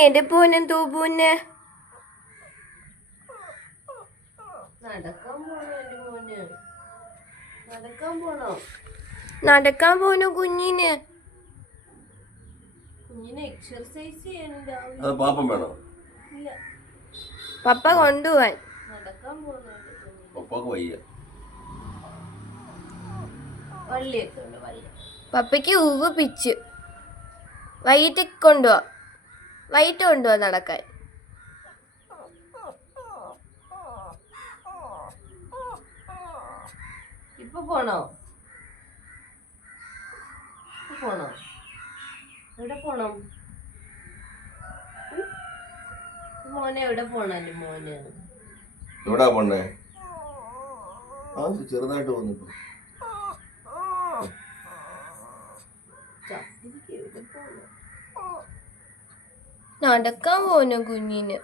ഏത് പോനും തൂപൂന് നടക്കാൻ പോണു കുഞ്ഞിന് എക്സർസൈസ് ചെയ്യണം. പപ്പ കൊണ്ടുപോവാൻ പപ്പയ്ക്ക് ഉവ് പിച്ച് വൈകിട്ട് കൊണ്ടുപോവാ നടക്കാൻ. ഇപ്പൊ പോണോ? എവിടെ പോണം മോനെ? എവിടെ പോണല്ലേ മോന്? എവിടാ പോണ്ടേ? ചെറുതായിട്ട് വന്നിപ്പോ നടക്കാൻ പോണു കുഞ്ഞിന്.